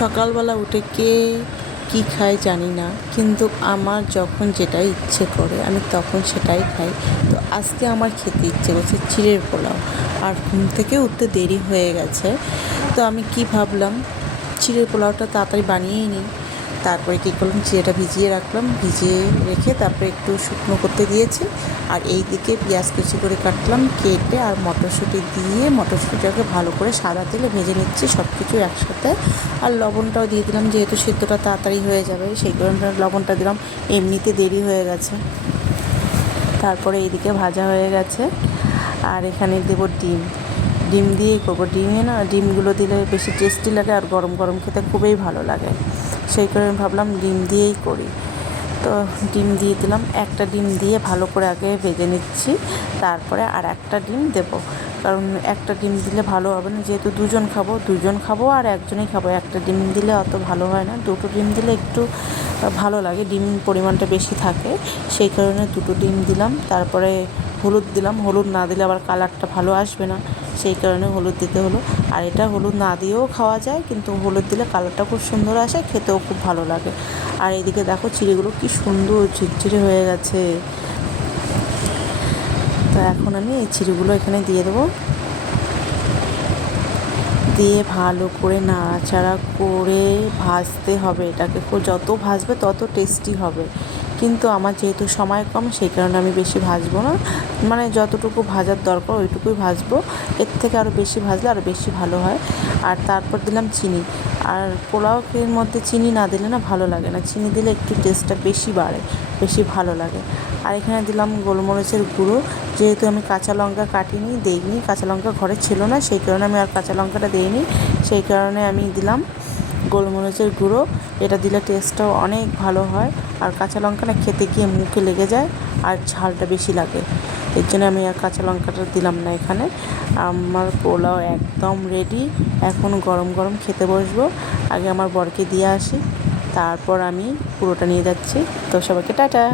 সকালবেলা উঠে কে কী খায় জানি না, কিন্তু আমার যখন যেটা ইচ্ছে করে আমি তখন সেটাই খাই। তো আজকে আমার খেতে ইচ্ছে করছে চিড়ের পোলাও, আর ঘুম থেকে উঠতে দেরি হয়ে গেছে। তো আমি কি ভাবলাম, চিড়ের পোলাওটা তাড়াতাড়ি বানিয়েই নিই। তারপরে কী করলাম, চিড়েটা ভিজিয়ে রাখলাম, ভিজিয়ে রেখে তারপরে একটু শুকনো করতে দিয়েছি। আর এই দিকে পেঁয়াজ কুচি করে কাটলাম, কেটে আর মটরশুঁটি দিয়ে মটরশুঁটিটাকে ভালো করে সাদা তেলে ভেজে নিচ্ছি সব কিছু একসাথে। আর লবণটাও দিয়ে দিলাম, যেহেতু সিদ্ধটা তাড়াতাড়ি হয়ে যাবে সেই কারণে লবণটা দিলাম, এমনিতে দেরি হয়ে গেছে। তারপরে এইদিকে ভাজা হয়ে গেছে, আর এখানে দেবো ডিম। ডিম দিয়েই করবো, ডিমগুলো দিলে বেশি টেস্টি লাগে, আর গরম গরম খেতে খুবই ভালো লাগে। সেই কারণে ভাবলাম ডিম দিয়েই করি। তো ডিম দিয়ে দিলাম, একটা ডিম দিয়ে ভালো করে আগে ভেজে নিচ্ছি, তারপরে আর একটা ডিম দেবো। কারণ একটা ডিম দিলে ভালো হবে না, যেহেতু দুজন খাবো আর একজনেই খাবো। একটা ডিম দিলে অত ভালো হয় না, দুটো ডিম দিলে একটু ভালো লাগে, ডিম পরিমাণটা বেশি থাকে। সেই কারণে দুটো ডিম দিলাম। তারপরে হলুদ দিলাম, হলুদ না দিলে আবার কালারটা ভালো আসবে না, সেই কারণে হলুদ দিতে হলো। আর এটা হলুদ না দিয়েও খাওয়া যায়, কিন্তু হলুদ দিলে কালারটা খুব সুন্দর আসে, খেতেও খুব ভালো লাগে। আর এইদিকে দেখো চিড়েগুলো কি সুন্দর ঝিরঝিরে হয়ে গেছে। তো এখন আমি এই চিড়েগুলো এখানে দিয়ে দেবো, দিয়ে ভালো করে নাড়াচাড়া করে ভাজতে হবে এটাকে। যত ভাজবে তত টেস্টি হবে, কিন্তু আমার যেহেতু সময় কম সেই কারণে আমি বেশি ভাজবো না, মানে যতটুকু ভাজার দরকার ওইটুকুই ভাজবো। এর থেকে আরও বেশি ভাজলে আরও বেশি ভালো হয়। আর তারপর দিলাম চিনি। আর পোলাওয়ের মধ্যে চিনি না দিলে না ভালো লাগে না, চিনি দিলে একটু টেস্টটা বেশি বাড়ে, বেশি ভালো লাগে। আর এখানে দিলাম গোলমরিচের গুঁড়ো, যেহেতু আমি কাঁচা লঙ্কা দেইনি, কাঁচা লঙ্কা ঘরে ছিল না, সেই কারণে আমি আর কাঁচা লঙ্কাটা দিইনি। সেই কারণে আমি দিলাম গোলমরিচের গুঁড়ো। এটা দিলে টেস্টটাও অনেক ভালো হয়, আর কাঁচা লঙ্কাটা খেতে গিয়ে মুখে লেগে যায় আর ঝালটা বেশি লাগে, এর জন্য আমি আর কাঁচা লঙ্কাটা দিলাম না এখানে। আমার পোলাও একদম রেডি। এখন গরম গরম খেতে বসবো। আগে আমার বরকে দিয়ে আসি, তারপর আমি পুরোটা নিয়ে যাচ্ছি। তো সবাইকে টাটা।